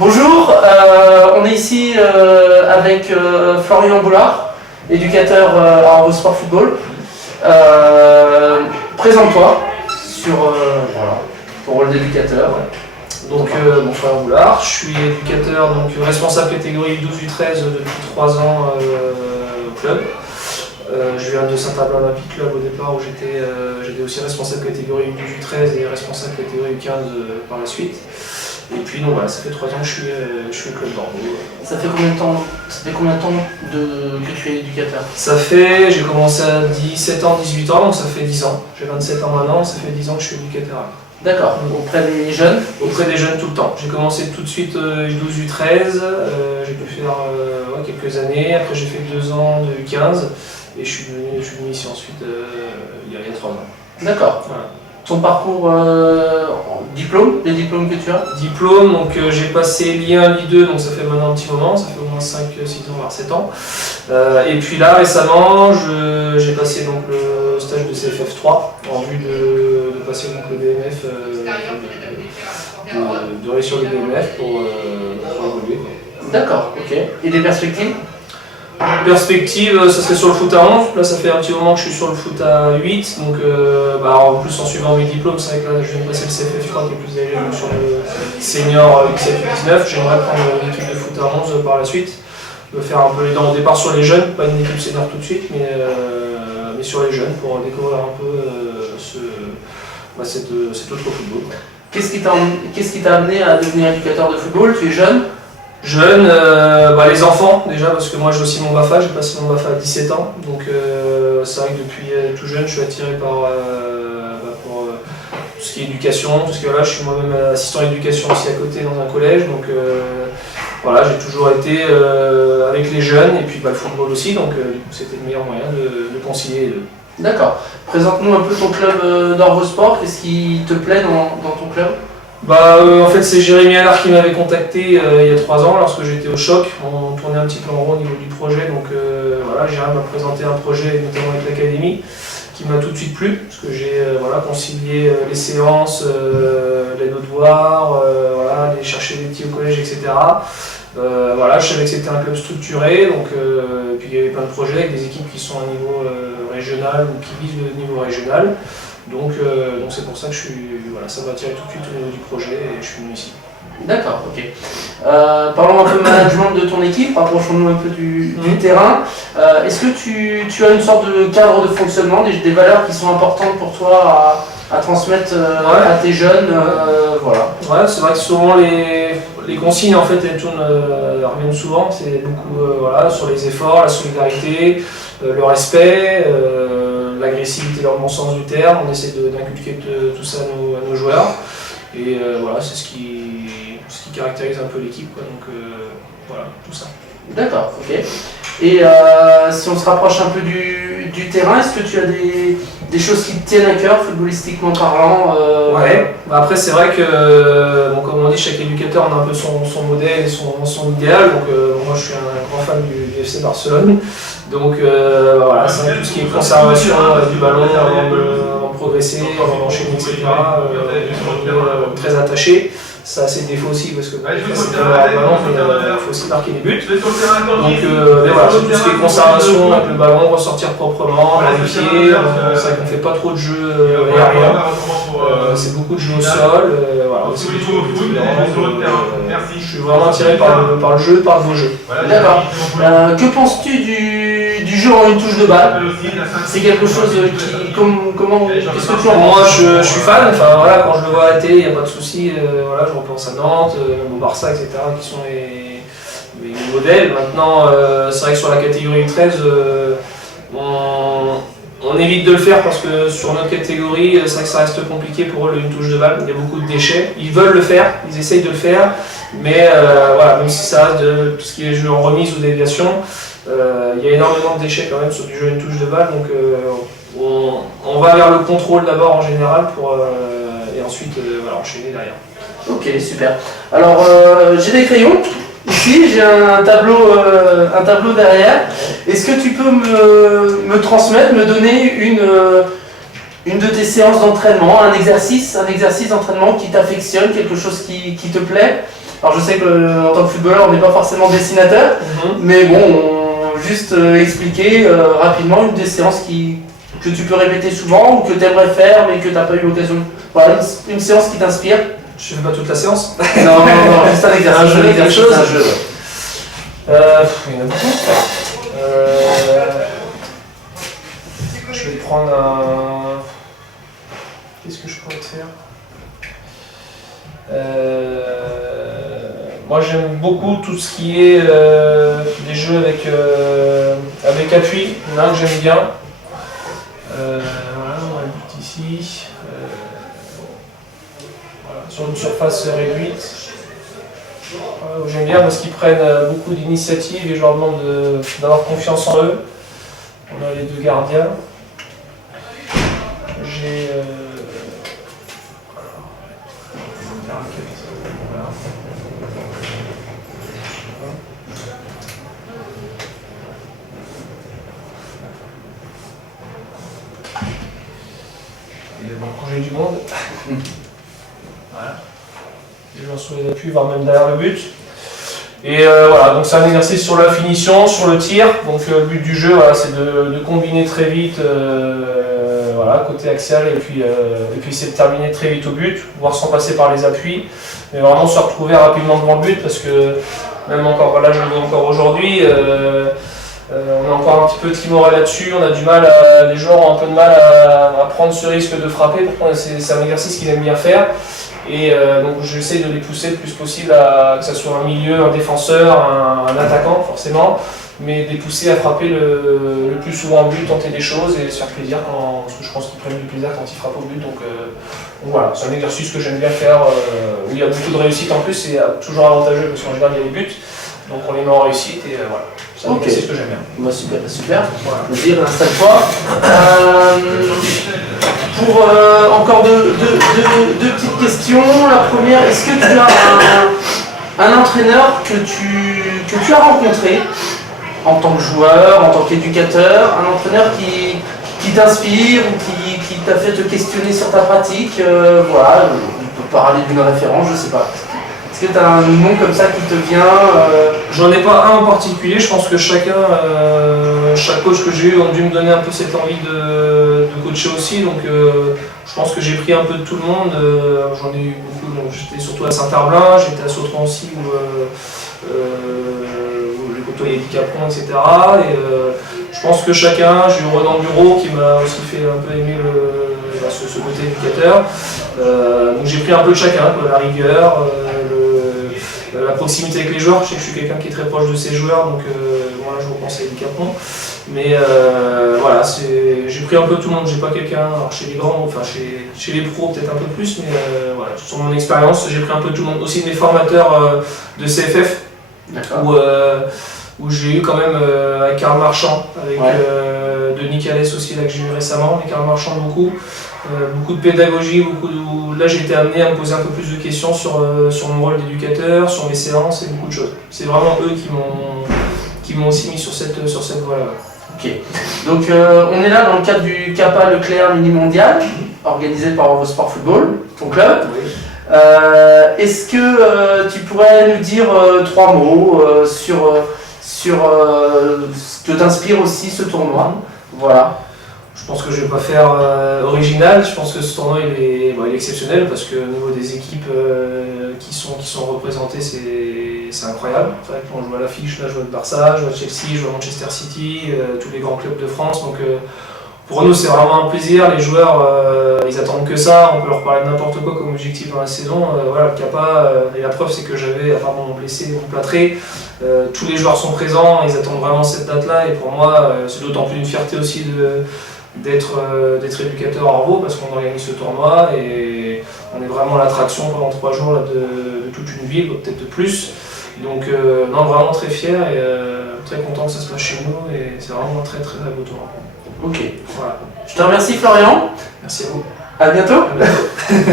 Bonjour, on est ici avec Florian Boulard, éducateur à Arvo Sport Football. Présente-toi sur ton rôle d'éducateur. Donc, Florian Boulard, je suis éducateur, donc responsable catégorie 12-13 depuis 3 ans au club. Je viens de Saint-Tabin Olympique Club au départ où j'étais aussi responsable catégorie 12-13 et responsable catégorie 15 par la suite. Et puis donc voilà, ça fait 3 ans que je suis au club d'Ormeaux. Ça fait combien de temps que tu es éducateur? J'ai commencé à 17 ans, 18 ans, donc ça fait 10 ans. J'ai 27 ans maintenant, ça fait 10 ans que je suis éducateur. D'accord, auprès des jeunes? Auprès des jeunes tout le temps. J'ai commencé tout de suite U12, U13, j'ai pu faire quelques années, après j'ai fait 2 ans de U15 et je suis venu ici ensuite il y a 3 ans. D'accord. Voilà. Ton parcours diplôme, les diplômes que tu as? Diplôme, donc j'ai passé l'I1, l'I2, donc ça fait maintenant un petit moment, ça fait au moins 5, 6 ans, voire 7 ans. Et puis là récemment, j'ai passé donc le stage de CFF3 en vue de passer donc le BMF, de réussir le BMF pour évoluer. D'accord, ok. Et des perspectives? Perspective, ça serait sur le foot à 11. Là, ça fait un petit moment que je suis sur le foot à 8. Donc, en plus, en suivant mes diplômes, c'est vrai que là, je viens de passer le CFF3 qui est plus âgé sur le senior U17-U19. J'aimerais prendre une équipe de foot à 11 par la suite. Me faire un peu les dents au départ sur les jeunes, pas une équipe senior tout de suite, mais sur les jeunes pour découvrir un peu cet autre football. Qu'est-ce qui t'a amené à devenir éducateur de football? Tu es jeune? Jeune, les enfants déjà, parce que moi j'ai aussi mon BAFA, j'ai passé mon BAFA à 17 ans, donc c'est vrai que depuis tout jeune je suis attiré par tout ce qui est éducation, tout ce qui je suis moi-même assistant d'éducation aussi à côté dans un collège, donc j'ai toujours été avec les jeunes et puis le football aussi, donc du coup c'était le meilleur moyen de concilier les deux. D'accord. Présente-nous un peu ton club d'Arvo Sport, qu'est-ce qui te plaît dans ton club? En fait, c'est Jérémy Allard qui m'avait contacté il y a 3 ans lorsque j'étais au Choc. On tournait un petit peu en rond au niveau du projet, donc Jérémy m'a présenté un projet notamment avec l'académie qui m'a tout de suite plu parce que j'ai concilié les séances, les devoirs, aller chercher les petits au collège, etc. Je savais que c'était un club structuré, donc puis il y avait plein de projets avec des équipes qui sont à niveau régional ou qui visent le niveau régional. Donc c'est pour ça que ça m'a attiré tout de suite au niveau du projet et je suis venu ici. D'accord, ok. Parlons un peu management de ton équipe, rapprochons-nous un peu du terrain. Est-ce que tu as une sorte de cadre de fonctionnement, des valeurs qui sont importantes pour toi à transmettre à tes jeunes Ouais, c'est vrai que souvent les consignes en fait elles reviennent souvent, c'est beaucoup sur les efforts, la solidarité, le respect, l'agressivité dans le bon sens du terme. On essaie d'inculquer tout ça à nos joueurs et c'est ce qui caractérise un peu l'équipe, tout ça. D'accord, ok. Et si on se rapproche un peu du terrain, est-ce que tu as des choses qui te tiennent à cœur, footballistiquement parlant? Ouais, après c'est vrai que, comme on dit, chaque éducateur a un peu son modèle et son idéal. Donc moi je suis un grand fan du FC Barcelone. Donc c'est tout ce qui est conservation du ballon avant de progresser, avant d'enchaîner, etc. Très attaché. Ça a ses défauts aussi parce que il faut aussi marquer des buts. Donc c'est tout ce qui est conservation avec le ballon, ressortir proprement, magnifier. C'est vrai qu'on ne fait pas trop de jeux aériens. C'est beaucoup de jeux au sol. Je suis vraiment attiré par le jeu, par vos jeux. D'accord. Que penses-tu du jeu en une touche de balle? C'est quelque chose qui... Qu'est-ce que tu en penses? Moi je suis fan, quand je le vois à la télé, il n'y a pas de souci. Je repense à Nantes, au Barça, etc. qui sont les modèles. Maintenant, c'est vrai que sur la catégorie 13, on évite de le faire parce que sur notre catégorie, c'est vrai que ça reste compliqué pour eux une touche de balle. Il y a beaucoup de déchets. Ils veulent le faire, ils essayent de le faire, mais même si ça reste de tout ce qui est jeu en remise ou déviation, il y a énormément de déchets quand même sur du jeu une touche de balle. Donc on va vers le contrôle d'abord en général et ensuite enchaîner derrière. Ok, super. Alors j'ai des crayons. Ici, j'ai un tableau derrière. Est-ce que tu peux me transmettre, me donner une de tes séances d'entraînement, un exercice d'entraînement qui t'affectionne, quelque chose qui te plaît Alors je sais qu'en tant que footballeur, on n'est pas forcément dessinateur, mais bon, juste expliquer rapidement une des séances que tu peux répéter souvent ou que tu aimerais faire mais que tu n'as pas eu l'occasion. Voilà, une séance qui t'inspire. Je fais pas toute la séance. Non, juste un exercice. Un jeu, quelque chose. Un jeu. Il y en a beaucoup. Je vais prendre un. Qu'est-ce que je pourrais te faire? Moi j'aime beaucoup tout ce qui est des jeux avec appui. Il y en a un que j'aime bien. Voilà, on a un but ici. Voilà, sur une surface réduite. J'aime bien parce qu'ils prennent beaucoup d'initiatives et je leur demande d'avoir confiance en eux. On a les deux gardiens. J'ai. Il y a un projet du monde. Voilà. Les joueurs sur les appuis, voire même derrière le but. Et voilà, donc c'est un exercice sur la finition, sur le tir. Donc le but du jeu, voilà, c'est de combiner très vite, voilà, côté axial, et puis c'est de terminer très vite au but, voire sans passer par les appuis, mais vraiment se retrouver rapidement devant le but, parce que même encore, voilà, je le vois encore aujourd'hui, on est encore un petit peu timoré là-dessus, on a du mal, les joueurs ont un peu de mal à prendre ce risque de frapper. Pourtant c'est un exercice qu'ils aiment bien faire. Et donc j'essaie de les pousser le plus possible à que ce soit un milieu, un défenseur, un attaquant forcément, mais de les pousser à frapper le plus souvent au but, tenter des choses et se faire plaisir, parce que je pense qu'ils prennent du plaisir quand ils frappent au but. Donc voilà, c'est un exercice que j'aime bien faire, où il y a beaucoup de réussite en plus, c'est toujours avantageux parce qu'en général il y a des buts, donc on les met en réussite et voilà. C'est un exercice que j'aime bien. Bah, super, super. Voilà. Vas-y, installe-toi. Pour encore deux petites questions. La première, est-ce que tu as un entraîneur que tu as rencontré en tant que joueur, en tant qu'éducateur, un entraîneur qui t'inspire ou qui t'a fait te questionner sur ta pratique, voilà, on peut parler d'une référence, je sais pas. Est-ce que tu as un nom comme ça qui te vient J'en ai pas un en particulier, je pense que chaque coach que j'ai eu ont dû me donner un peu cette envie de coacher aussi, donc je pense que j'ai pris un peu de tout le monde, j'en ai eu beaucoup, donc j'étais surtout à Saint-Herblain, j'étais à Sautron aussi où j'ai côtoyé Eddie Capron, etc. Et je pense que chacun, j'ai eu Ronan Bureau qui m'a aussi fait un peu aimer ce côté éducateur, donc j'ai pris un peu de chacun, la rigueur, la proximité avec les joueurs. Je sais que je suis quelqu'un qui est très proche de ses joueurs, donc moi je repense à Eddie Capron. Mais voilà, j'ai pris un peu tout le monde, j'ai pas quelqu'un, alors chez les grands, enfin chez les pros peut-être un peu plus, mais voilà, sur mon expérience, j'ai pris un peu tout le monde. Aussi mes formateurs de CFF, où j'ai eu quand même avec Karl Marchand, avec Denis Calès aussi, là que j'ai eu récemment, avec Karl Marchand beaucoup de pédagogie, là j'ai été amené à me poser un peu plus de questions sur mon rôle d'éducateur, sur mes séances et beaucoup de choses. C'est vraiment eux qui m'ont aussi mis sur cette voie-là. Ok, donc on est là dans le cadre du CAPA Leclerc Mini Mondial, organisé par Eurosport Football, ton club. Oui. Est-ce que tu pourrais nous dire 3 mots sur ce que t'inspire aussi ce tournoi? Voilà. Je pense que je ne vais pas faire original, je pense que ce tournoi il est exceptionnel parce que au niveau des équipes qui sont représentées, c'est incroyable. C'est vrai qu'on joue à l'affiche, là je vois le Barça, je vois Chelsea, je vois Manchester City, tous les grands clubs de France. Donc pour nous c'est vraiment un plaisir, les joueurs ils attendent que ça, on peut leur parler de n'importe quoi comme objectif dans la saison. Voilà, le CAPA, et la preuve c'est que j'avais, à part mon blessé, mon plâtré, tous les joueurs sont présents, ils attendent vraiment cette date-là et pour moi c'est d'autant plus une fierté aussi d'être éducateur à Orvault parce qu'on organise ce tournoi et on est vraiment l'attraction pendant 3 jours là, de toute une ville, peut-être de plus. Donc non, vraiment très fier et très content que ça se passe chez nous et c'est vraiment un très très beau tournoi. Ok. Voilà. Je te remercie Florian. Merci à vous. À bientôt. À bientôt.